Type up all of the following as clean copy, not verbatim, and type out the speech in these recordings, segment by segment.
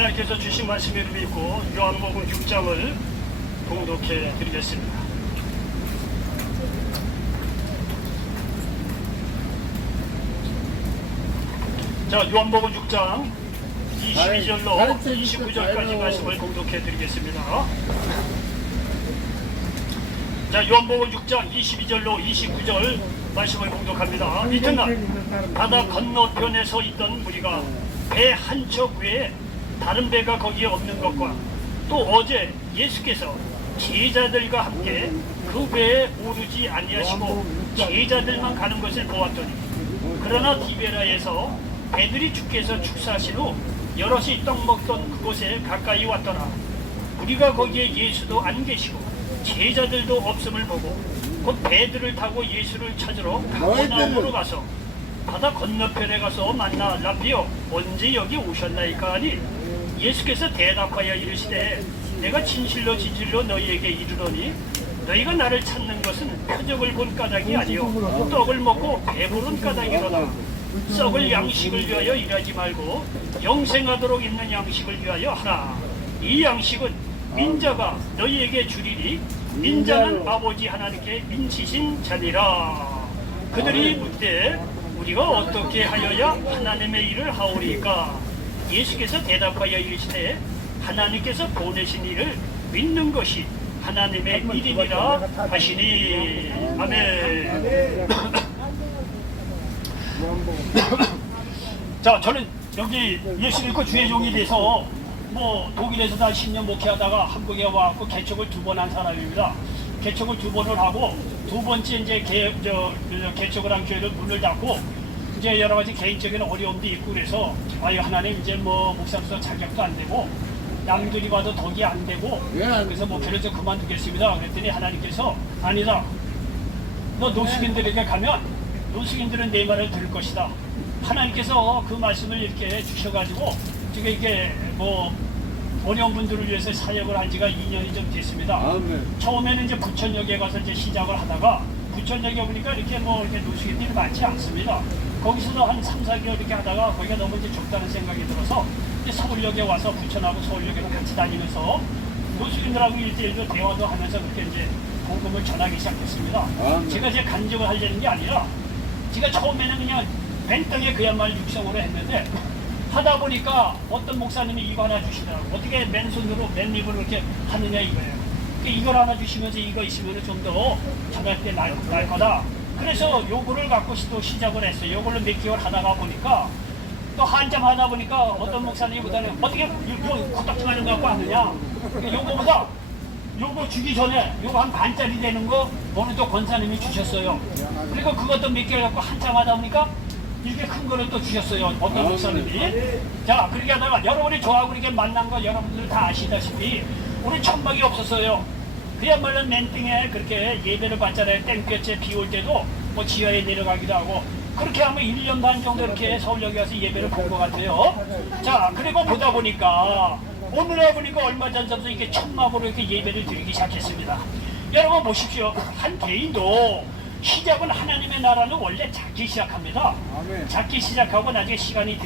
하나님께서 주신 말씀을 믿고 요한복음 6장을 봉독해 드리겠습니다. 자, 요한복음 6장 22절로 29절까지 말씀을 봉독해 드리겠습니다. 자, 요한복음 6장 22절로 29절 말씀을 봉독합니다. 이튿날 바다 건너편에 서 있던 무리가 배 한 척 외에 다른 배가 거기에 없는 것과 또 어제 예수께서 제자들과 함께 그 배에 오르지 아니하시고 제자들만 가는 것을 보았더니 그러나 디베라에서 배들이 주께서 축사하신 후 여럿이 떡 먹던 그곳에 가까이 왔더라. 우리가 거기에 예수도 안 계시고 제자들도 없음을 보고 곧 배들을 타고 예수를 찾으러 가버나움으로 가서 바다 건너편에 가서 만나 라비여 언제 여기 오셨나이까 하니 예수께서 대답하여 이르시되 내가 진실로 너희에게 이르노니 너희가 나를 찾는 것은 표적을 본 까닭이 아니요 떡을 먹고 배부른 까닭이로다. 썩을 양식을 위하여 일하지 말고 영생하도록 있는 양식을 위하여 하라. 이 양식은 민자가 너희에게 주리니 민자는 아버지 하나님께 인치신 자니라. 그들이 묻되 우리가 어떻게 하여야 하나님의 일을 하오리까? 예수께서 대답하여 이르시되 하나님께서 보내신 일을 믿는 것이 하나님의 일이니라 하시니. 아멘. 자, 저는 여기 예수 믿고 주의 종이 돼서 독일에서 한 10년 목회하다가 한국에 와갖고 개척을 2번 한 사람입니다. 개척을 2번을 하고 두 번째 이제 개척을 한 교회를 문을 닫고 이제 여러 가지 개인적인 어려움도 있고 그래서 하나님 이제 목사로서 자격도 안 되고 남들이 봐도 덕이 안 되고 그래서 목회를 좀 그만두겠습니다. 그랬더니 하나님께서 아니다. 너 노숙인들에게 가면 노숙인들은 내 말을 들을 것이다. 하나님께서 그 말씀을 이렇게 주셔가지고 지금 이게 어려운 분들을 위해서 사역을 한 지가 2년이 좀 됐습니다. 아멘. 처음에는 이제 부천역에 가서 이제 시작을 하다가 부천역에 보니까 이렇게 노숙인들이 많지 않습니다. 거기서도 한 3, 4개월 이렇게 하다가 거기가 너무 이제 좁다는 생각이 들어서 이제 서울역에 와서 부천하고 서울역에서 같이 다니면서 노숙인들하고 1대1로 대화도 하면서 그렇게 이제 복음을 전하기 시작했습니다. 아멘. 제가 이제 간증을 하려는 게 아니라 제가 처음에는 그냥 벤땅에 그야말로 육성으로 했는데 하다 보니까 어떤 목사님이 이거 하나 주시더라고요. 어떻게 맨손으로 맨입으로 이렇게 하느냐 이거예요. 이걸 하나 주시면서 이거 있으면 좀 더 전할 때 날 거다. 그래서 요거를 갖고 또 시작을 했어요. 요걸로 몇 개월 하다가 보니까 또 한참 하다 보니까 어떤 목사님이 보다는 어떻게 코딱지만한 거 갖고 하느냐. 요거보다 요거 주기 전에 요거 한 반짜리 되는 거 어느 또 권사님이 주셨어요. 그리고 그것도 몇 개월 갖고 한참 하다 보니까 이렇게 큰 거를 또 주셨어요. 어떤 목사님이. 자, 그렇게 하다가 여러분이 저하고 이렇게 만난 거 여러분들 다 아시다시피 우리 천막이 없었어요. 그야말로 맨땅에 그렇게 예배를 받잖아요. 땡볕에 비 올 때도 지하에 내려가기도 하고 그렇게 하면 1년 반 정도 이렇게 서울역에 가서 예배를 본 것 같아요. 자, 그리고 보다 보니까 오늘에 보니까 얼마 전부터 이렇게 천막으로 이렇게 예배를 드리기 시작했습니다. 여러분 보십시오. 한 개인도 시작은 하나님의 나라는 원래 작게 시작합니다. 아멘. 작게 시작하고 나중에 시간이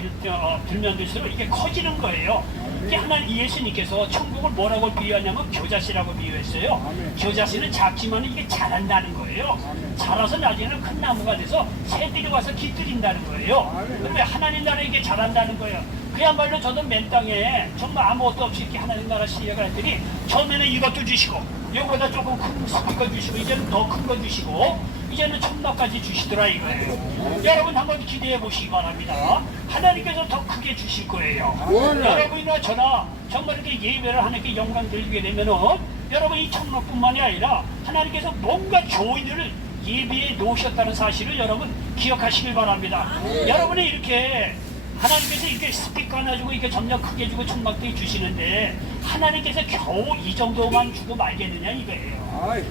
들면 들수록 이게 커지는 거예요. 이게 하나님 예수님께서 천국을 뭐라고 비유하냐면 겨자씨라고 비유했어요. 아멘. 겨자씨는 작지만 이게 자란다는 거예요. 아멘. 자라서 나중에는 큰 나무가 돼서 새들이 와서 깃들인다는 거예요. 그런데 하나님 나라에 이게 자란다는 거예요. 그야말로 저도 맨 땅에 정말 아무것도 없이 이렇게 하나님 나라 시작을 했더니 처음에는 이것도 주시고 이거보다 조금 큰 스피커 주시고 이제는 더 큰 거 주시고 이제는 천막까지 주시더라 이거예요. 여러분 한번 기대해 보시기 바랍니다. 하나님께서 더 크게 주실 거예요. 여러분이나 저나 정말 이렇게 예배를 하나님께 영광 돌리게 되면은 여러분 이 천막뿐만이 아니라 하나님께서 뭔가 좋은 일을 예배에 놓으셨다는 사실을 여러분 기억하시길 바랍니다. 여러분이 이렇게 하나님께서 이렇게 스피커 하나 주고 이렇게 점점 크게 주고 천막도 주시는데 하나님께서 겨우 이 정도만 주고 말겠느냐 이거예요.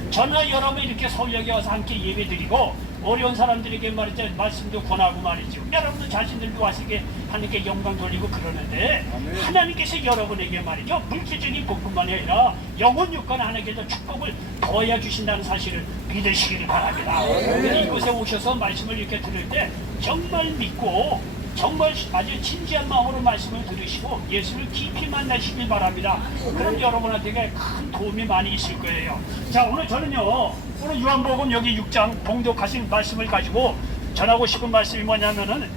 저는 여러분 이렇게 서울역에 와서 함께 예배 드리고 어려운 사람들에게 말이죠 말씀도 권하고 말이죠. 여러분들 자신들도 와서 이렇게 하나님께 영광 돌리고 그러는데 아멘. 하나님께서 여러분에게 말이죠 물질적인 복뿐만이 아니라 영혼 육관 하나님께서 축복을 더해 주신다는 사실을 믿으시기를 바랍니다. 이곳에 오셔서 말씀을 이렇게 들을 때 정말 믿고 정말 아주 진지한 마음으로 말씀을 들으시고 예수를 깊이 만나시길 바랍니다. 그럼 여러분한테 큰 도움이 많이 있을 거예요. 자, 오늘 저는요, 오늘 요한복음 여기 6장 봉독하신 말씀을 가지고 전하고 싶은 말씀이 뭐냐면은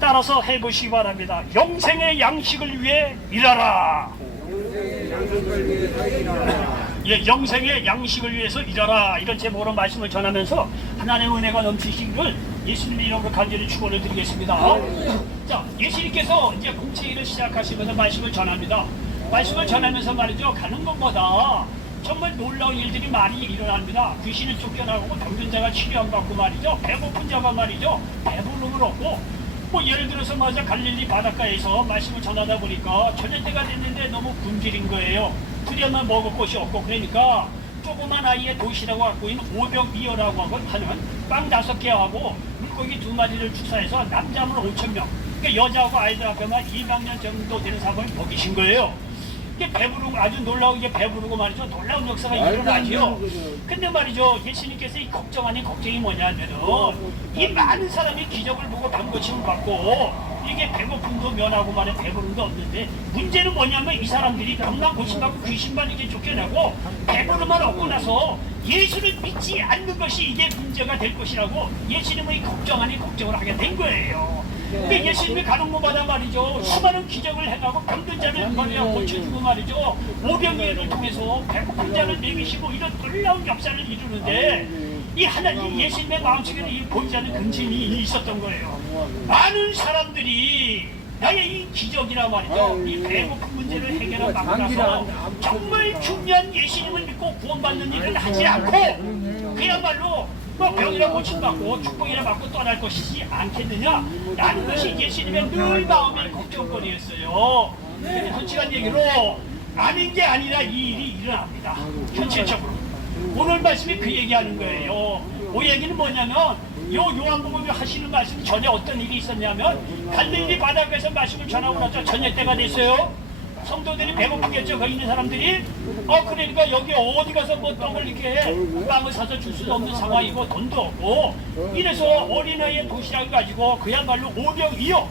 따라서 해보시기 바랍니다. 영생의 양식을 위해 일하라. 예, 영생의 양식을 위해서 일하라, 이런 제목으로 말씀을 전하면서 하나님의 은혜가 넘치시기를 예수님의 이름으로 간절히 축원을 드리겠습니다. 자, 예수님께서 이제 공채일을 시작하시면서 말씀을 전합니다. 말씀을 전하면서 말이죠, 가는 것보다 정말 놀라운 일들이 많이 일어납니다. 귀신을 쫓겨나고 병든 자가 치료 안 받고 말이죠, 배고픈 자가 말이죠, 배부름을 얻고, 뭐 예를 들어서 맞아 갈릴리 바닷가에서 말씀을 전하다 보니까 저녁 때가 됐는데 너무 굶주린 거예요. 드려만 먹을 곳이 없고, 그러니까 조그만 아이의 도시라고 갖고 있는 오병이어라고 하는 빵 5개하고 물고기 2마리를 축사해서 남자만 5,000명, 그러니까 여자하고 아이들 앞에만 200명 정도 되는 사람을 먹이신 거예요. 이게 배부르고, 아주 놀라우게 배부르고 말이죠, 놀라운 역사가 일어나죠. 근데 말이죠, 예수님께서 이 걱정 아닌 걱정이 뭐냐면은 이 많은 사람이 기적을 보고 병고침을 받고 이게 배고픔도 면하고 말에 배부름도 없는데, 문제는 뭐냐면 이 사람들이 병난 고침받고 귀신만 이렇게 쫓겨내고 배부름만 얻고 나서 예수를 믿지 않는 것이 이게 문제가 될 것이라고 예수님은 이 걱정 아닌 걱정을 하게 된 거예요. 근데 예수님이 가는 곳마다 말이죠, 수많은 기적을 해가고 병든 자를 머리가 고쳐주고 말이죠, 오병이어를 통해서 배고픈 자를 먹이시고 이런 놀라운 역사를 이루는데, 이 하나님 예수님의 마음속에는 이 보이지 않는 근심이 있었던 거예요. 많은 사람들이 나의 이 기적이나 말이죠, 이 배고픈 문제를 해결하고 나서 정말 중요한 예수님을 믿고 구원받는 일을 하지 않고 그야말로 뭐 병이나 고침받고 축복이나 받고 떠날 것이지 않겠느냐, 라는 것이 예수님의 늘 마음의 걱정거리였어요. 근데 솔직한 얘기로 아닌 게 아니라 이 일이 일어납니다. 현실적으로 오늘 말씀이 그 얘기하는 거예요. 그 얘기는 뭐냐면, 요한복음이 하시는 말씀이 전에 어떤 일이 있었냐면, 갈릴리 바닷가에서 말씀을 전하고 나서 저녁 때가 됐어요. 성도들이 배고프겠죠, 거기 있는 사람들이. 그러니까 여기 어디 가서 뭐 떡을 이렇게 빵을 사서 줄 수도 없는 상황이고 돈도 없고, 이래서 어린아이의 도시락을 가지고 그야말로 오병이어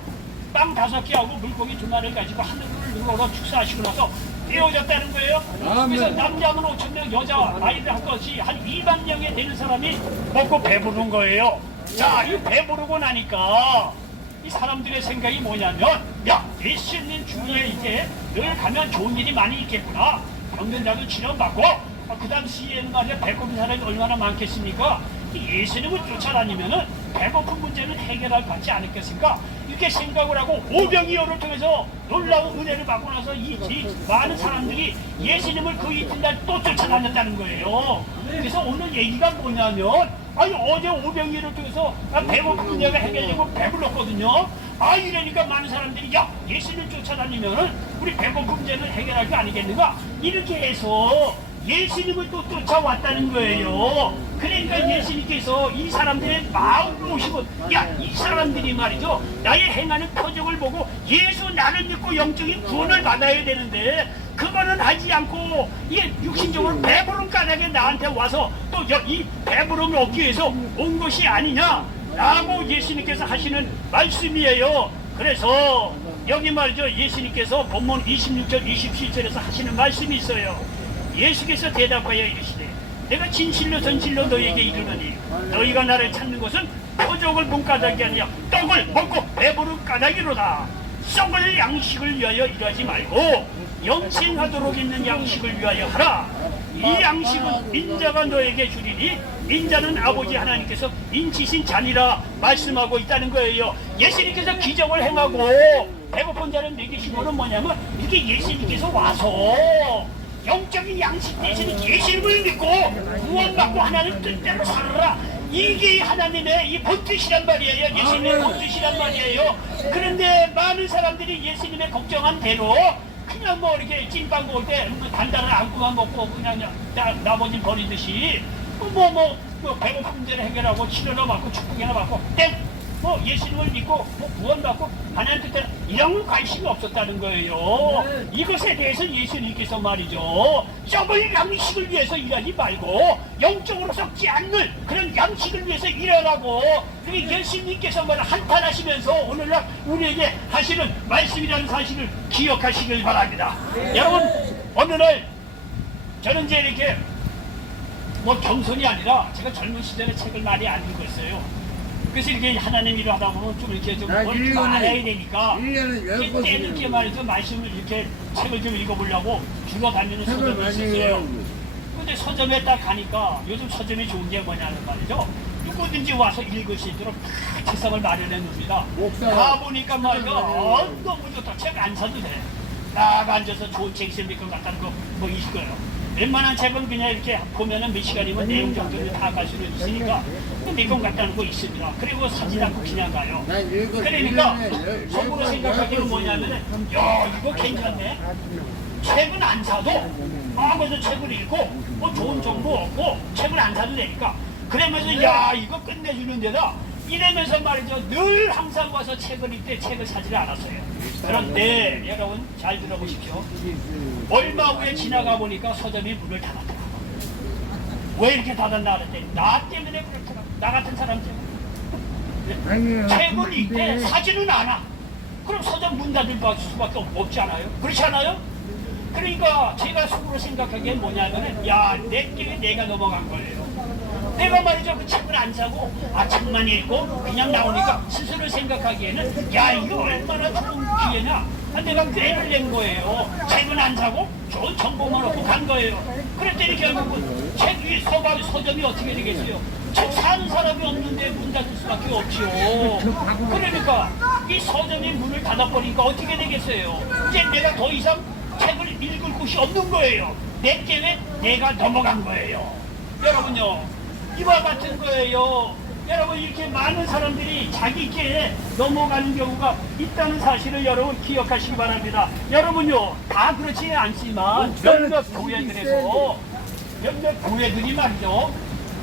빵 5개하고 물고기 2마리를 가지고 하늘을 축사하시고 나서 떼어졌다는 거예요. 그래서 남자는 5,000명, 여자 아이들 한 것이 한 2만 명에 되는 사람이 먹고 배부른 거예요. 자, 이 배부르고 나니까 이 사람들의 생각이 뭐냐면, 야, 예수님 주위에 이제 늘 가면 좋은 일이 많이 있겠구나. 병든 자도 치료받고, 그 당시에는 말이야 배고픈 사람이 얼마나 많겠습니까? 예수님을 쫓아다니면은 배고픈 문제는 해결할 것 같지 않겠습니까? 이렇게 생각을 하고 오병이어를 통해서 놀라운 은혜를 받고 나서 이 많은 사람들이 예수님을 그 이튿날 또 쫓아다녔다는 거예요. 그래서 오늘 얘기가 뭐냐면, 아니 어제 오병이어를 통해서 배고픈 문제가 해결되고 배불렀거든요. 이러니까 많은 사람들이, 야, 예수님을 쫓아다니면은 우리 배고픈 문제를 해결할 게 아니겠는가, 이렇게 해서 예수님을 또 쫓아왔다는 거예요. 그러니까 예수님께서 이 사람들의 마음을 보시고, 야, 이 사람들이 말이죠, 나의 행하는 표적을 보고 예수 나를 믿고 영적인 구원을 받아야 되는데 그거는 하지 않고 이게 육신적으로 배부른 까닭에 나한테 와서 또 이 배부름을 얻기 위해서 온 것이 아니냐라고 예수님께서 하시는 말씀이에요. 그래서 여기 말이죠, 예수님께서 본문 26절 27절에서 하시는 말씀이 있어요. 예수께서 대답하여 이르시되, 내가 진실로 너희에게 이르노니 너희가 나를 찾는 것은 표적을 본 까닭이 아니라 떡을 먹고 배부른 까닭이로다. 썩을 양식을 위하여 일하지 말고 영생하도록 있는 양식을 위하여 하라. 이 양식은 인자가 너에게 주리니 인자는 아버지 하나님께서 인치신 잔이라 말씀하고 있다는 거예요. 예수님께서 기적을 행하고 배고픈 자를 먹이신 거는 뭐냐면, 이게 예수님께서 와서 영적인 양식 대신에 예수님을 믿고 구원받고 하나님 뜻대로 살아라, 이게 하나님의 이 본뜻이란 말이에요. 예수님의 본뜻이란 말이에요. 그런데 많은 사람들이 예수님의 걱정한 대로 그냥 뭐 이렇게 찐빵 먹을 때 단단한 안구만 먹고 그냥 나머지 버리듯이 배고픈 문제를 해결하고 치료나 받고 축복이나 받고 땡 뭐 예수님을 믿고 뭐 구원받고 하나님 뜻대로 이런 관심이 없었다는 거예요. 이것에 대해서 예수님께서 말이죠. 썩을 양식을 위해서 일하지 말고 영적으로 썩지 않는 그런 양식을 위해서 일하라고 예수님께서 말 한탄하시면서 오늘날 우리에게 하시는 말씀이라는 사실을 기억하시길 바랍니다. 여러분 어느 날 저는 이제 이렇게 뭐 겸손이 아니라 제가 젊은 시절에 책을 많이 안 읽었어요. 그래서 이렇게 하나님 일을 하다 보면 좀 이렇게 좀 알아야 되니까 때늦게 말이죠 말씀을 이렇게 책을 좀 읽어보려고 주로 다니는 서점이 있었어요. 근데 서점에 딱 가니까 요즘 서점이 좋은 게 뭐냐는 말이죠. 누구든지 와서 읽을 수 있도록 다 책상을 마련해 놉니다. 가보니까 말이죠. 너무 좋다. 책 안 사도 돼. 딱 앉아서 좋은 책 있으면 것 같다는 거 뭐 있을 거예요. 웬만한 책은 그냥 이렇게 보면은 몇 시간이면 내용 정도를 다 갈 수는 있으니까 내용 같다는 거 있습니다. 그리고 사진 않고 그냥 가요. 그러니까 속으로 생각하기는 뭐냐면은 야 이거 괜찮네. 책은 안 사도 그래서 책을 읽고 뭐 좋은 정보 얻고 책을 안 사도 되니까 그러면서 야 이거 끝내주는 데다 이러면서 말이죠 늘 항상 와서 책을 읽되 책을 사지를 않았어요. 그런데 여러분 잘 들어보십시오. 얼마 후에 지나가 보니까 서점이 문을 닫았더라고요. 왜 이렇게 닫았나 그랬더니 나 때문에 그렇더라고요. 나 같은 사람 때문에. 책을 읽되 사지는 않아. 그럼 서점 문 닫을 수밖에 없지 않아요? 그렇지 않아요? 그러니까 제가 속으로 생각하기엔 뭐냐면은 야 내 길에 내가 넘어간 거예요. 내가 말이죠 그 책을 안 사고 책만 읽고 그냥 나오니까 스스로 생각하기에는 야 이거 얼마나 좋은 기회냐. 내가 뇌를 낸 거예요. 책은 안 사고 좋은 정보만 얻고 간 거예요. 그랬더니 결국은 책 위 서점이 어떻게 되겠어요? 책 사는 사람이 없는데 문 닫을 수밖에 없지요. 그러니까 이 서점이 문을 닫아버리니까 어떻게 되겠어요? 이제 내가 더 이상 책을 읽을 곳이 없는 거예요. 내 때문에 내가 넘어간 거예요. 여러분요 이와 같은 거예요. 여러분 이렇게 많은 사람들이 자기께 넘어가는 경우가 있다는 사실을 여러분 기억하시기 바랍니다. 여러분요 다 그렇지는 않지만 몇몇 교회들이 말이죠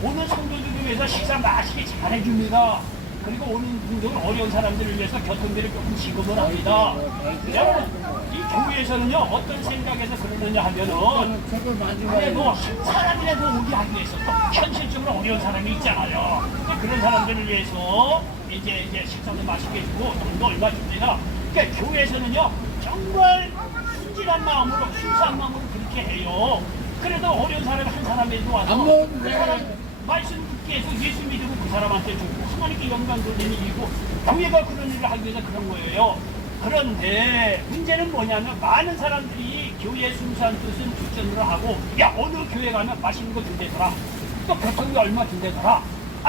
오는 성도들을 위해서 식사 맛있게 잘 해줍니다. 그리고 오는 분들은 어려운 사람들을 위해서 교통비를 조금 지급을 합니다. 여러분 이 교회에서는요 어떤 생각에서 그러느냐 하면은 그래도 한 사람이라도 오게 하기 위해서 또 현실적으로 어려운 사람이 있잖아요. 그런 사람들을 위해서 이제 식사도 맛있게 해주고 돈도 얼마 줍니다. 그러니까 교회에서는요 정말 순진한 마음으로 순수한 마음으로 그렇게 해요. 그래도 어려운 사람이 한 사람에도 와서 그 사람 말씀 듣게 해서 예수 믿으고 그 사람한테 주고 하나님께 영광 돌리는 일이고 교회가 그런 일을 하기 위해서 그런 거예요. 그런데 문제는 뭐냐면 많은 사람들이 교회의 순수한 뜻은 뒷전으로 하고 야 어느 교회 가면 맛있는 거 준대더라 또 교통비 얼마 준대더라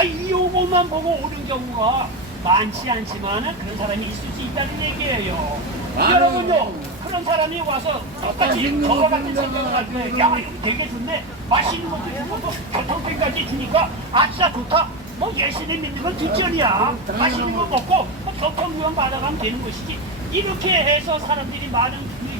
이 요것만 보고 오는 경우가 많지 않지만 그런 사람이 있을 수 있다는 얘기예요. 여러분요 그런 사람이 와서 똑같이 저와 같은 생각을 할 때 야 이거 되게 좋네 맛있는 것도 주고 또 교통비까지 주니까 아싸 좋다 뭐 예수님 믿는 건 뒷전이야 맛있는 거 먹고 뭐 교통비만 받아가면 되는 것이지 이렇게 해서 사람들이 많은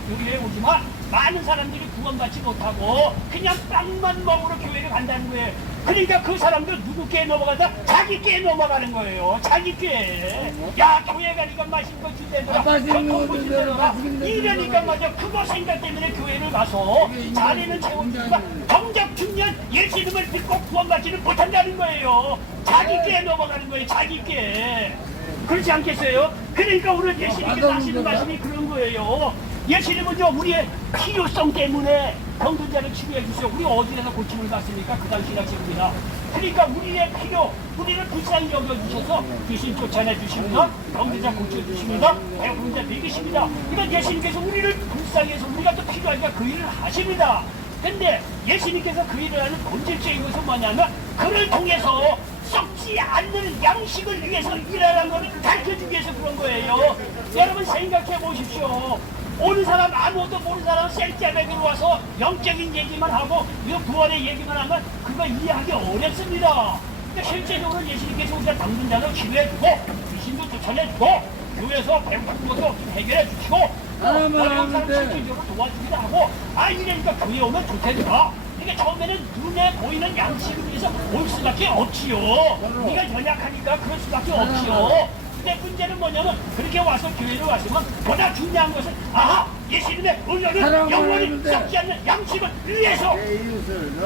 교회에 오지만 많은 사람들이 구원받지 못하고 그냥 빵만 먹으러 교회를 간다는 거예요. 그러니까 그 사람들 누구께 넘어가다 자기께 넘어가는 거예요. 자기께 야 교회 가니까 맛있는 거 준대더라 교통비 준대더라 이러니까 맞아 그거 생각 때문에 교회를 가서 자리는 채워주지만 정작 중요한 예수님을 믿고 구원받지는 못한다는 거예요. 자기께 넘어가는 거예요. 자기께 그렇지 않겠어요? 그러니까 오늘 예수님께서 하시는 말씀이 그런 거예요. 예수님은요 우리의 필요성 때문에 병든 자를 치료해 주세요. 우리 어디에서 고침을 받습니까? 그 당시나 지금이나. 그러니까 우리의 필요, 우리를 불쌍히 여겨주셔서 귀신 쫓아내 주십니다. 병든 자 고쳐주십니다. 배고픈 자 먹이십니다. 이건 예수님께서 우리를 불쌍히 해서 우리가 또 필요하니까 그 일을 하십니다. 근데 예수님께서 그 일을 하는 본질적인 것은 뭐냐면 그를 통해서 썩지 않는 양식을 위해서 일하라는 것을 가르쳐주기 위해서 그런 거예요. 여러분 생각해 보십시오. 오는 사람 아무것도 모르는 사람은 셀자백으로 와서 영적인 얘기만 하고 이거 구원의 얘기만 하면 그거 이해하기 어렵습니다. 그러니까 실제적으로 예수님께서 우리가 병든 자도 치료해주고 귀신도 쫓아내주고 교회에서 배고픈 것도 좀 해결해 주시고 어려운 사람 실질적으로 도와주기도 하고 이러니까 교회 오면 좋대더라. 그러니까 처음에는 눈에 보이는 양식을 위해서 올 수밖에 없지요. 우리가 연약하니까 그럴 수밖에 없지요. 근데 문제는 뭐냐면 그렇게 와서 교회를 왔으면 보다 중요한 것은 예수님의 은혜는 영원히 썩지 않는 양식을 위해서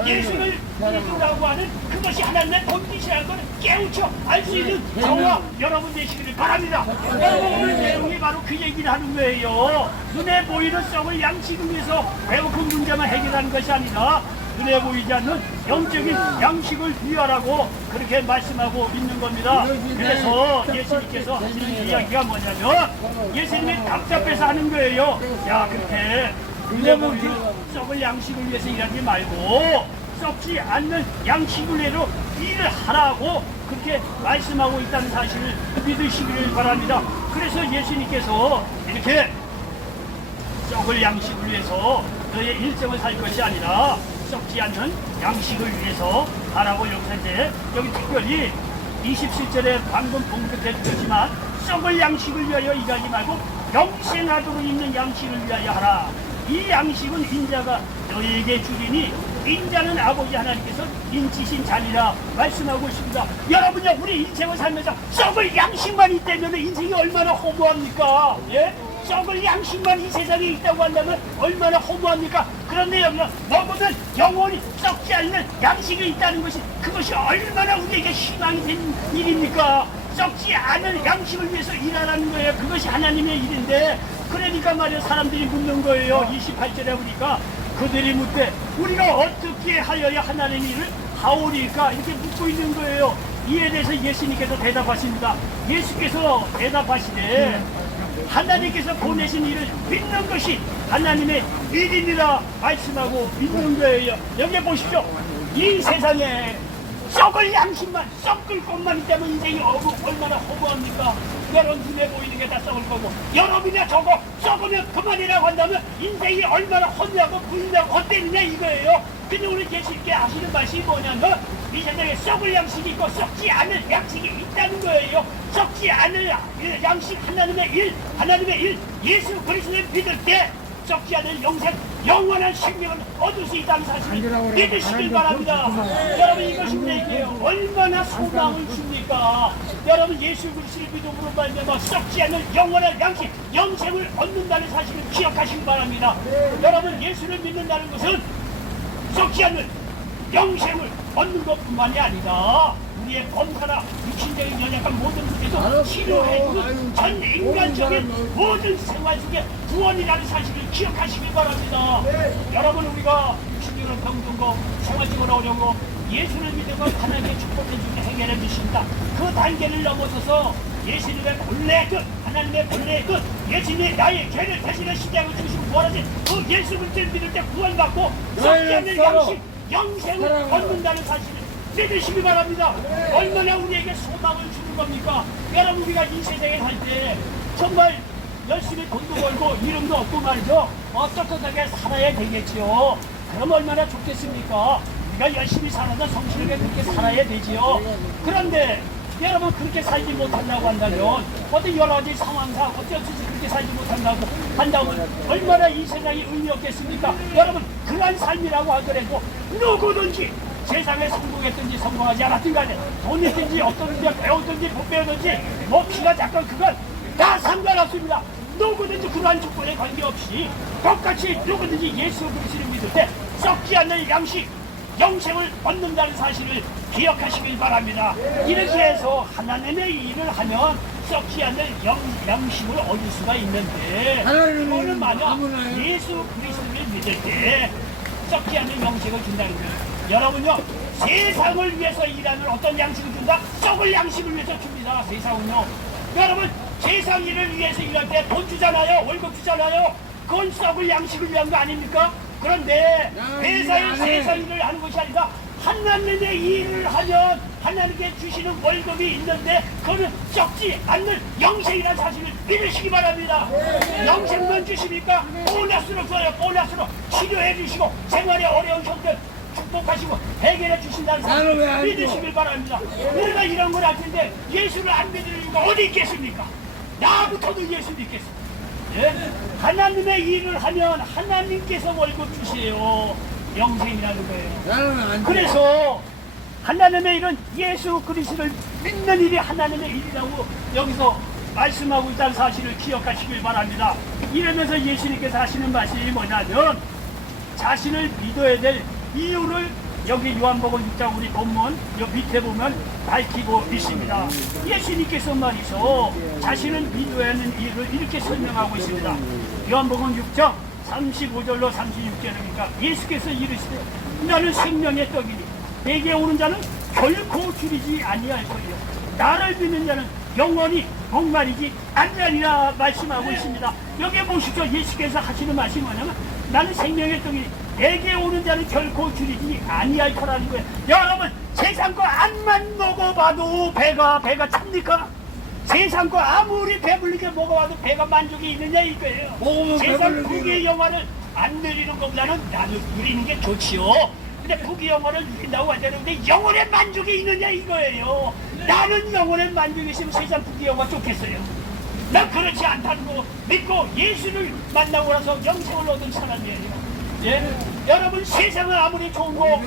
예수를 믿으라고 하는 그것이 하나님의 본뜻이라는 걸 깨우쳐 알 수 있는 저와 여러분 되시기를 바랍니다. 여러분 오늘 내용이 바로 그 얘기를 하는 거예요. 눈에 보이는 썩을 양식을 위해서 배고픈 문제만 해결하는 것이 아니라 눈에 보이지 않는 영적인 양식을 위하라고 그렇게 말씀하고 있는 겁니다. 그래서 예수님께서 하시는 이야기가 뭐냐면 예수님이 답답해서 하는 거예요. 야, 그렇게 눈에 보이는 썩을 양식을 위해서 일하지 말고 썩지 않는 양식을 위로 일을 하라고 그렇게 말씀하고 있다는 사실을 믿으시기를 바랍니다. 그래서 예수님께서 이렇게 썩을 양식을 위해서 너의 일생을 살 것이 아니라 썩지 않는 양식을 위해서 하라고 여기서 여기 특별히 27절에 방금 봉독했지만 썩을 양식을 위하여 일하지 말고 영생하도록 있는 양식을 위하여 하라. 이 양식은 인자가 너에게 주리니 인자는 아버지 하나님께서 인치신 자니라 말씀하고 있습니다. 여러분요, 우리 인생을 살면서 썩을 양식만 있다면 인생이 얼마나 허무합니까? 예? 썩을 양식만 이 세상에 있다고 한다면 얼마나 허무합니까? 그런데 여기는 먹으면 영원히 썩지 않는 양식이 있다는 것이 그것이 얼마나 우리에게 희망이 된 일입니까? 썩지 않은 양식을 위해서 일하라는 거예요. 그것이 하나님의 일인데 그러니까 말이야 사람들이 묻는 거예요. 28절에 보니까 그들이 묻되 우리가 어떻게 하여야 하나님의 일을 하오리까 이렇게 묻고 있는 거예요. 이에 대해서 예수님께서 대답하십니다. 예수께서 대답하시되 하나님께서 보내신 일을 믿는 것이 하나님의 일이니라 말씀하고 믿는 거예요. 여기 보십시오. 이 세상에 썩을 양식만 썩을 것만 있다면 인생이 얼마나 허무합니까? 여러분 눈에 보이는 게 다 썩을 거고 여러분이나 저거 썩으면 그만이라고 한다면 인생이 얼마나 허무하고 불리하고 헛되느냐 이거예요. 근데 우리 예수님께 하시는 말씀이 뭐냐면 이 세상에 썩을 양식이 있고 썩지 않을 양식이 있다는 거예요. 썩지 않을 양식 하나님의 일 예수 그리스도를 믿을 때 썩지 않을 영원한 생명을 얻을 수 있다는 사실을 믿으시길 바랍니다. 여러분 이것이 우리에게 얼마나 소망을 줍니까? 여러분 예수 그리스도를 믿음으로 말미암아 썩지 않는 영원한 양식 영생을 얻는다는 사실을 기억하시기 바랍니다. 여러분 예수를 믿는다는 것은 썩지 않는 영생을 얻는 것뿐만이 아니라 우리의 범사나 육신적인 연약한 모든 것에서 치료해주는 전 인간적인 모든 생활 속에 구원이라는 사실을 기억하시기 바랍니다. 여러분 우리가 육신적으로 병든 거 생활적으로 어려운 거 예수를 믿으면 하나님의 축복해주는 해결해 주신다. 그 단계를 넘어서서 예수님의 본래의 뜻 하나님의 본래의 뜻 예수님이 나의 죄를 대신해 십자가를 주시고 구원하신 그 예수 그리스도를 믿을 때 구원받고 썩지 않는 양식 영생을 얻는다는 사실을 믿으시기 바랍니다. 얼마나 우리에게 소망을 주는 겁니까? 여러분 우리가 이 세상에 살 때 정말 열심히 돈도 벌고 이름도 얻고 말이죠. 어떻게 살아야 되겠지요. 그럼 얼마나 좋겠습니까? 우리가 열심히 살아서 성실하게 그렇게 살아야 되지요. 그런데 여러분 그렇게 살지 못한다고 한다면 어떤 여러 가지 상황상 어쩔 수 없이 그렇게 살지 못한다고 한다면 얼마나 이 세상이 의미 없겠습니까? 여러분 그러한 삶이라고 하더라도 누구든지 세상에 성공했든지 성공하지 않았든 간에 돈이 있든지 어떤지 배우든지 못 배우든지 뭐 키가 작건 그건 다 상관없습니다. 누구든지 그러한 조건에 관계없이 똑같이 누구든지 예수 그리스도를 믿을 때 썩지 않는 양식 영생을 얻는다는 사실을 기억하시길 바랍니다. 이렇게 해서 하나님의 일을 하면 썩지 않는 양식을 얻을 수가 있는데 그거는 만약 예수 그리스도를 믿을 때 썩지 않는 양식을 준다는 거예요. 여러분요 세상을 위해서 일하는 어떤 양식을 준다? 썩을 양식을 위해서 줍니다. 세상은요 여러분 세상 일을 위해서 일할 때 돈 주잖아요. 월급 주잖아요. 그건 썩을 양식을 위한 거 아닙니까? 그런데 회사에 세상 일을 하는 것이 아니라 하나님의 일을 하면 하나님께 주시는 월급이 있는데 그거는 썩지 않는 영생이라는 사실을 믿으시기 바랍니다. 영생만 주십니까? 보너스로 써요. 보너스로 치료해 주시고 생활에 어려운 형들 축복하시고 해결해 주신다는 사실을 믿으시길 바랍니다. 우리가 이런 걸 할 텐데 예수를 안 믿는 이유가 어디 있겠습니까? 나부터도 예수 믿겠습니다. 예? 하나님의 일을 하면 하나님께서 월급 주세요. 영생이라는 거예요. 나는 안 돼. 그래서 하나님의 일은 예수 그리스도를 믿는 일이 하나님의 일이라고 여기서 말씀하고 있다는 사실을 기억하시길 바랍니다. 이러면서 예수님께서 하시는 말씀이 뭐냐면 자신을 믿어야 될 이유를 여기 요한복음 6장 우리 본문 여 밑에 보면 밝히고 있습니다. 예수님께서 말이죠, 자신을 믿어야 하는 이유를 이렇게 설명하고 있습니다. 요한복음 6장 35절로 36절이니까 예수께서 이르시되 나는 생명의 떡이니 내게 오는 자는 결코 줄이지 아니할 거예요. 나를 믿는 자는 영원히 목마르지 아니하리라 말씀하고 있습니다. 여기 보시죠. 예수께서 하시는 말씀이 뭐냐면 나는 생명의 떡이니 내게 오는 자는 결코 줄이지 아니할 거라는 거예요. 여러분, 세상 거 암만 먹어봐도 배가 찹니까? 세상 거 아무리 배불리게 먹어봐도 배가 만족이 있느냐 이거예요. 세상 국의 영화를 안 누리는 것보다는 나는 누리는 게 좋지요. 근데 국의 영화를 누린다고 하자는데 영혼의 만족이 있느냐 이거예요. 나는 영혼의 만족이 있으면 세상 국의 영화 좋겠어요. 난 그렇지 않다는 거 믿고 예수를 만나고 나서 영생을 얻은 사람이에요. 예? 여러분, 세상은 아무리 좋은 거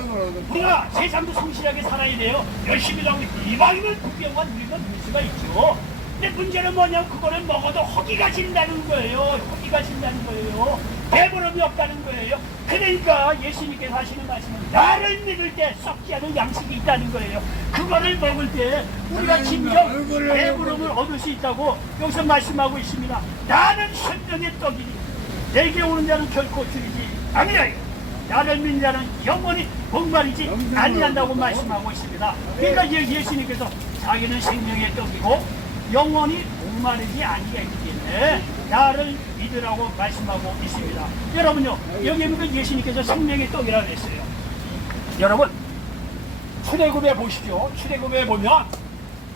우리가 세상도 성실하게 살아야 돼요. 열심히 하고 이방인은 국의 영화 누리면 누릴 수가 있죠. 근데 문제는 뭐냐면 그거는 먹어도 허기가 진다는 거예요. 허기가 진다는 거예요. 배부름이 없다는 거예요. 그러니까 예수님께서 하시는 말씀은 나를 믿을 때 썩지 않은 양식이 있다는 거예요. 그거를 먹을 때 우리가 진정 배부름을 얻을 수 있다고 여기서 말씀하고 있습니다. 나는 생명의 떡이니 내게 오는 자는 결코 줄이지 아니하여 나를 믿는 자는 영원히 목마르지 아니한다고 말씀하고 있습니다. 그러니까 예수님께서 자기는 생명의 떡이고 영원히 목마르지 아니하기 때문에 나를 믿으라고 말씀하고 있습니다. 여러분요, 여기 보면 예수님께서 생명의 떡이라고 했어요. 여러분, 출애굽에 보십시오. 출애굽에 보면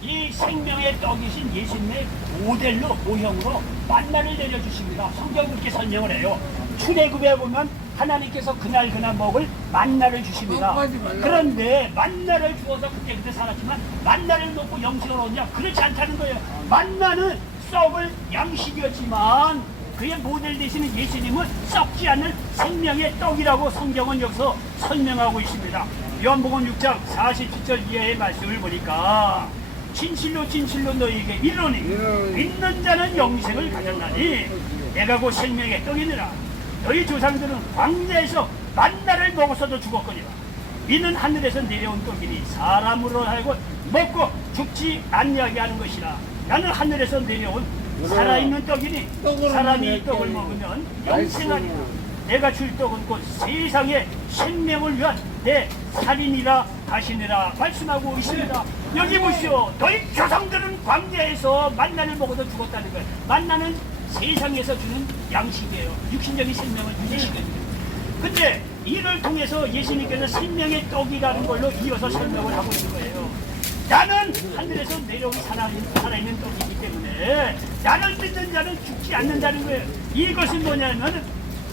이 생명의 떡이신 예수님의 모델로 모형으로 만나를 내려주십니다. 성경 그렇게 설명을 해요. 출애굽에 보면 하나님께서 그날 먹을 만나를 주십니다. 그런데 만나를 주어서 그때 살았지만 만나를 먹고 영생을 얻냐? 그렇지 않다는 거예요. 만나는 썩을 양식이었지만 그의 모델 되시는 예수님은 썩지 않는 생명의 떡이라고 성경은 여기서 설명하고 있습니다. 요한복음 6장 47절 이하의 말씀을 보니까 진실로 진실로 너희에게 이르노니 믿는 자는 영생을 가졌나니 내가 곧 생명의 떡이니라. 너희 조상들은 광야에서 만나를 먹어서도 죽었거니와 이는 하늘에서 내려온 떡이니 사람으로 하여금 먹고 죽지 아니하게 하는 것이라. 나는 하늘에서 내려온 살아있는 떡이니 사람이 이 떡을 먹으면 영생하리라. 내가 줄 떡은 곧 세상의 생명을 위한 내 살인이라 하시니라 말씀하고 있습니다. 여기 보시오. 너희 조상들은 광야에서 만나를 먹어도 죽었다는 거예요. 만나는 세상에서 주는 양식이에요. 육신적인 생명을 유지시킵니다. 근데 이를 통해서 예수님께서 생명의 떡이라는 걸로 이어서 설명을 하고 있는 거예요. 나는 하늘에서 내려온 살아있는 떡이기 때문에 나를 믿는 자는 죽지 않는다는 거예요. 이것은 뭐냐면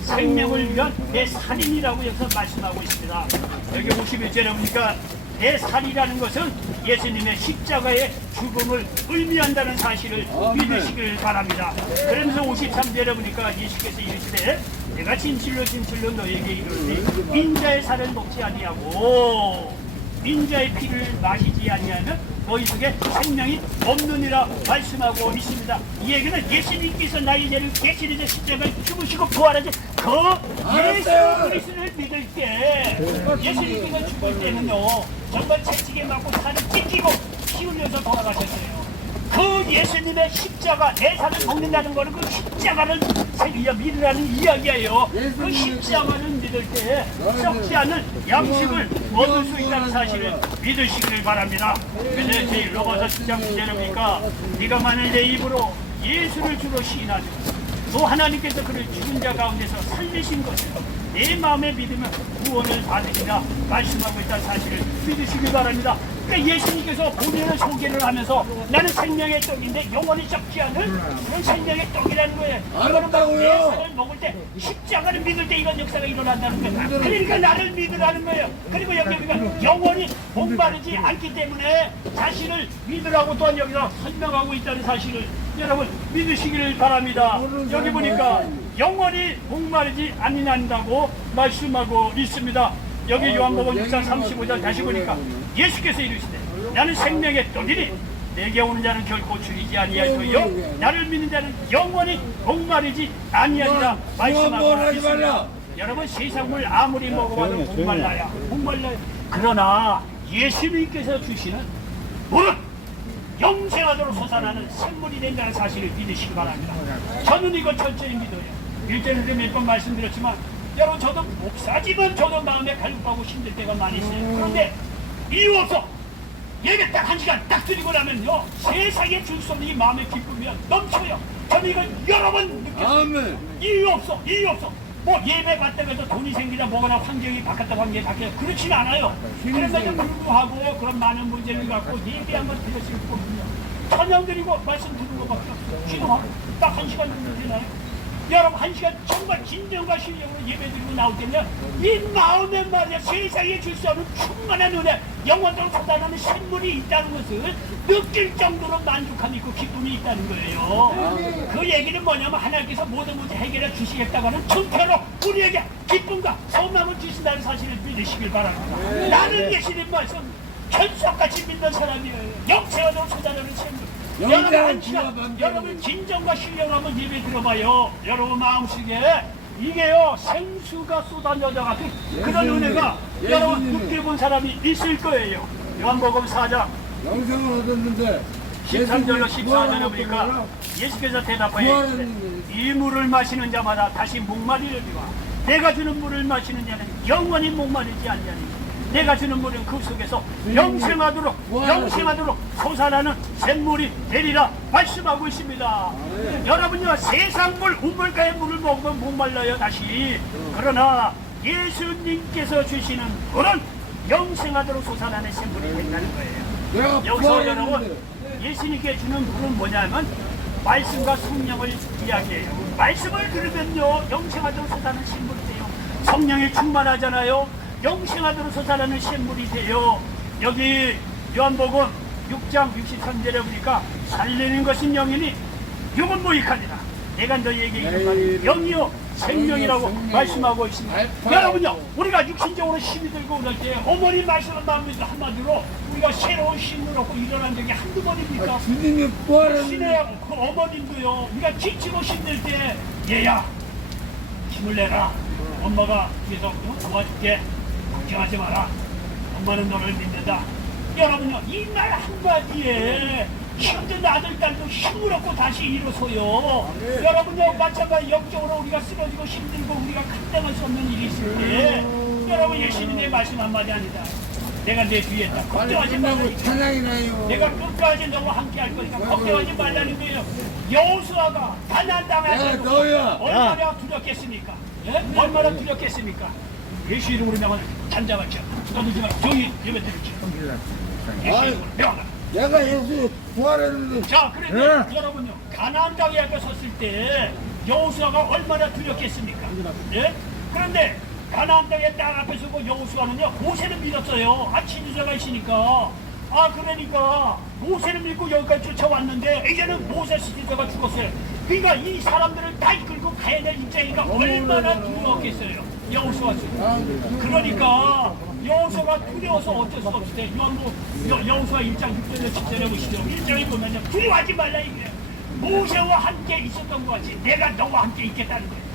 생명을 위한 내 살인이라고 여기서 말씀하고 있습니다. 여기 51절에 보니까 내 살이라는 것은 예수님의 십자가의 죽음을 의미한다는 사실을 믿으시길 바랍니다. 그러면서 53절에 보니까 예수께서 이르시되 내가 진실로 진실로 너에게 이르노니 인자의 살을 먹지 아니하고 인자의 피를 마시지 아니하면 너희 속에 생명이 없느니라 말씀하고 있습니다. 이 얘기는 예수님께서 나의 죄를 대신해서 십자가를 죽으시고 부활하신 그 예수 그리스도를 믿을 때 예수님께서 죽을 때는요 정말 채찍에 맞고 살을 찢기고 피 흘려서 돌아가셨어요. 그 예수님의 십자가 내 살을 먹는다는 거는 그 십자가를 믿으라는 이야기예요. 그 십자가를 믿을 때 썩지 않는 양식을 얻을 수 있다는 사실을 믿으시기를 바랍니다. 그래서 제 로마서 10장 9절에 보니까 네가 만일 내 입으로 예수를 주로 시인하며 또 하나님께서 그를 죽은 자 가운데서 살리신 것을 내 마음에 믿으면 구원을 받으리라 말씀하고 있다는 사실을 믿으시기 바랍니다. 그러니까 예수님께서 본인을 소개를 하면서 나는 생명의 떡인데 영원히 적지 않은 그런 생명의 떡이라는 거예요. 이거는 내 살을 먹을 때 십자가를 믿을 때 이런 역사가 일어난다는 거예요. 그러니까 나를 믿으라는 거예요. 그리고 여기 우리가 영원히 목마르지 않기 때문에 자신을 믿으라고 또한 여기서 설명하고 있다는 사실을 여러분 믿으시기를 바랍니다. 여기 보니까 영원히 목마르지 아니한다고 말씀하고 있습니다. 여기 요한복음 6장 35절 다시 보니까 예수께서 이르시되 나는 생명의 떡이니 내게 오는 자는 결코 줄이지 아니하여요 나를 믿는 자는 영원히 목마르지 아니하리라 말씀하고 있습니다. 여러분 세상 물 아무리 먹어봐도 목말라요. 그러나 예수님께서 주시는 물은 영생하도록 솟아나는 샘물이 된다는 사실을 믿으시기 바랍니다. 저는 이거 철저히 믿어요. 일전에도 몇 번 말씀드렸지만 여러분 저도 목사지만 저도 마음에 갈급하고 힘들 때가 많이 있어요. 그런데 이유 없어 예배 딱 1시간 딱 드리고 나면요 세상에 줄 수 없는 이 마음의 기쁨이 넘쳐요. 저는 이걸 여러 번 느꼈어요. 이유 없어 뭐 예배 받다가 해서 돈이 생기다 뭐거나 환경이 바뀌었다 환경이 바뀌었다 그렇진 않아요. 그런데도 불구하고 그런 많은 문제를 갖고 예배 한번 드렸을 뿐이요 찬양 드리고 말씀 듣는 것밖에 없어요. 기도하고 딱 1시간 정도 되나요? 여러분 1시간 정말 진정과 신령으로 예배 드리고 나올 때면 이 마음에 말이야 세상에 줄 수 없는 충만한 은혜 영원토록 솟아나는 샘물이 있다는 것을 느낄 정도로 만족함이 있고 기쁨이 있다는 거예요. 그 얘기는 뭐냐면 하나님께서 모든 문제 해결해 주시겠다고는 증표로 우리에게 기쁨과 소망을 주신다는 사실을 믿으시길 바랍니다. 나는 예수님 말씀 천석같이 믿는 사람이에요. 영생으로 솟아나는 샘물. 여러분 진정과 신령을 한번 예배 들어봐요. 여러분 마음속에 이게요 생수가 쏟아져서 같은 그런 은혜가 여러분 느껴본 사람이 있을 거예요. 요한복음 4장 영생을 얻었는데 13절로 14절에 보니까 예수께서 대답하여 이 물을 마시는 자마다 다시 목마르리라. 내가 주는 물을 마시는 자는 영원히 목마르지 아니하리라. 내가 주는 물은 그 속에서 영생하도록 솟아나는 샘물이 되리라 말씀하고 있습니다. 여러분요 세상 물 우물가의 물을 먹으면 목말라요 다시. 그러나 예수님께서 주시는 물은 영생하도록 솟아나는 샘물이 된다는 거예요. 여기서 여러분 예수님께 주는 물은 뭐냐면 말씀과 성령을 이야기해요. 말씀을 들으면요 영생하도록 솟아나는 샘물이 돼요. 성령이 충만하잖아요. 영생하도록 솟아나는 샘물이 돼요. 여기 요한복음 6장 63절에 보니까 살리는 것은 영이니 육은 무익하니라. 내가 너희에게 이른 말이 영이요 생명이라고 말씀하고 있습니다. 여러분요 우리가 육신적으로 힘이 들고 그럴 때 어머니 말씀을 마음에서 한마디로 우리가 새로운 힘을 얻고 일어난 적이 한두 번입니까? 주님이 부활하는 신의 그 어머님도요 우리가 지치고 힘들 때 얘야 힘을 내라. 엄마가 뒤에서 도와줄게. 걱정하지 마라. 엄마는 너를 믿는다. 여러분요 이 말 한마디에 힘든 아들 딸도 힘을 얻고 다시 일어서요. 여러분요 마찬가지 영적으로 우리가 쓰러지고 힘들고 우리가 감당할 수 없는 일이 있을 때 여러분 예수님의 말씀 한마디 아니다. 내가 내 뒤에 있다. 걱정하지 말라는 찬양이나요. 내가 끝까지 너와 함께 할 거니까 걱정하지 말라는 거예요. 여호수아가 가나안 땅에서 얼마나 두렵겠습니까? 예? 얼마나 두렵겠습니까? 예수 이름으로 명을 잠잠하죠. 떠들지 말고 조용히 예배 드리죠. 예수 이름으로 명하라. 내가 예수 부활했는데. 자, 그런데 여러분요 가나안 땅에 앞에 섰을 때 여호수아가 얼마나 두렵겠습니까? 예? 그런데 가나안 땅에 땅 앞에 서고 여호수아는요 모세를 믿었어요. 지도자가 있으니까. 그러니까 모세를 믿고 여기까지 쫓아왔는데 이제는 모세 지도자가 죽었어요. 그러니까 이 사람들을 다 이끌고 가야 될 입장이니까 얼마나 두려웠겠어요. 여호수아. 그러니까 여호수아가 두려워서 어쩔 수 없을 때 여호수아 1장 6절에 10절에 보시죠. 1장에 보면 두려워하지 말라 이거예요. 모세와 함께 있었던 것 같이 내가 너와 함께 있겠다는 거예요.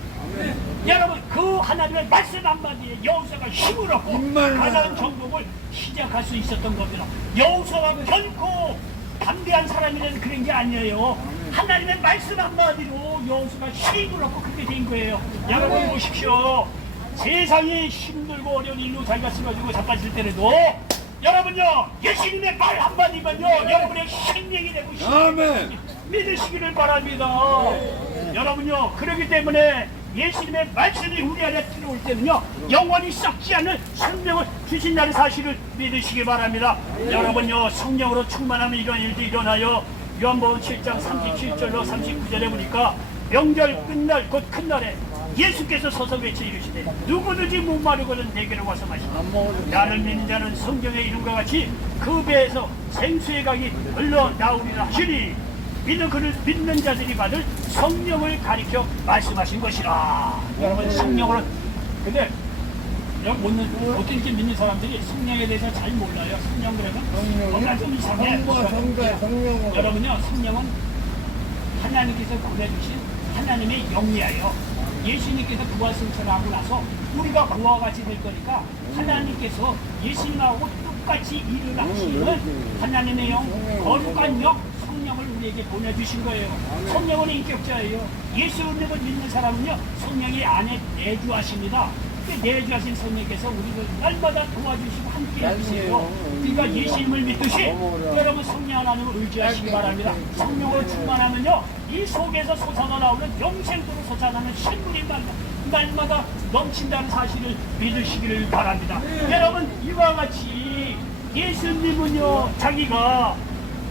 여러분 그 하나님의 말씀 한마디에 여호수아가 힘을 얻고 가나안 정복을 시작할 수 있었던 겁니다. 여호수아가 결코 담대한 사람이라는 그런 게 아니에요. 하나님의 말씀 한마디로 여호수아가 힘을 얻고 그렇게 된 거예요. 여러분 보십시오. 세상이 힘들고 어려운 일로 자기가 쓰러지고 자빠질 때라도 여러분요 예수님의 말 한마디면요 여러분의 생명이 되고 아멘. 믿으시기를 바랍니다. 여러분요 그렇기 때문에 예수님의 말씀이 우리 안에 들어올 때는요 영원히 썩지 않는 생명을 주신다는 사실을 믿으시기 바랍니다. 여러분요 성령으로 충만하면 이런 일도 일어나요. 요한복음 7장 37절로 39절에 보니까 명절 끝날 곧 큰날에 예수께서 서서 외쳐 이르시되 누구든지 목마르거든 내게로 와서 마시라. 나를 믿는 자는 성경의 이름과 같이 그 배에서 생수의 강이 흘러나오리라 하시니 믿는 자들이 받을 성령을 가리켜 말씀하신 것이라. 여러분 성령으로 근데 여기 못 이렇게 믿는 사람들이 성령에 대해서 잘 몰라요. 성령 그러면 뭔가 좀 이상해. 성과 성자 성령으로 여러분요 성령은 하나님께서 보내주신 하나님의 영이에요. 예수님께서 부활 승천하고 나서 우리가 그와 같이 될 거니까 하나님께서 예수님하고 똑같이 일을 하시는 하나님의 영, 거룩한 영, 성령을 우리에게 보내주신 거예요. 성령은 인격자예요. 예수님을 믿는 사람은요 성령이 안에 내주하십니다. 내주하신 성령께서 우리를 날마다 도와주시고 함께 해주세요. 그러니까 예수님을 믿듯이 여러분 성령 하나님을 의지하시기 바랍니다. 성령으로 충만하면요 이 속에서 솟아나 나오는 영생도로 솟아나는 신물이 날마다 넘친다는 사실을 믿으시기를 바랍니다. 여러분 이와 같이 예수님은요 자기가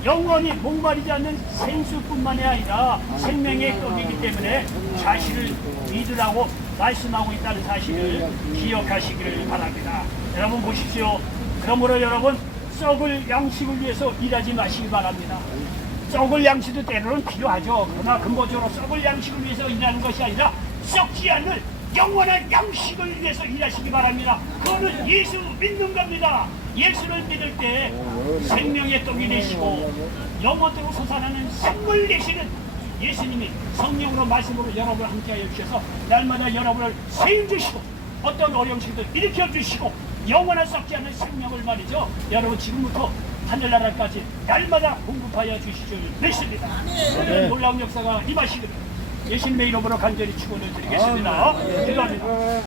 영원히 목마르지 않는 생수뿐만이 아니라 생명의 떡이기 때문에 자신을 믿으라고 말씀하고 있다는 사실을 기억하시기를 바랍니다. 여러분 보십시오. 그러므로 여러분 썩을 양식을 위해서 일하지 마시기 바랍니다. 썩을 양식도 때로는 필요하죠. 그러나 근본적으로 썩을 양식을 위해서 일하는 것이 아니라 썩지 않는 영원한 양식을 위해서 일하시기 바랍니다. 그거는 예수 믿는 겁니다. 예수를 믿을 때 생명의 떡이 되시고 영원토록 솟아나는 생물 되시는 예수님이 성령으로 말씀으로 여러분을 함께하여 주셔서 날마다 여러분을 세워주시고 어떤 어려운 시기도 일으켜 주시고 영원한 썩지 않는 생명을 말이죠. 여러분 지금부터 하늘나라까지 날마다 공급하여 주실 줄 믿습니다. 오늘 놀라운 역사가 임하시기를 예수님의 이름으로 간절히 축원을 드리겠습니다. 기도합니다.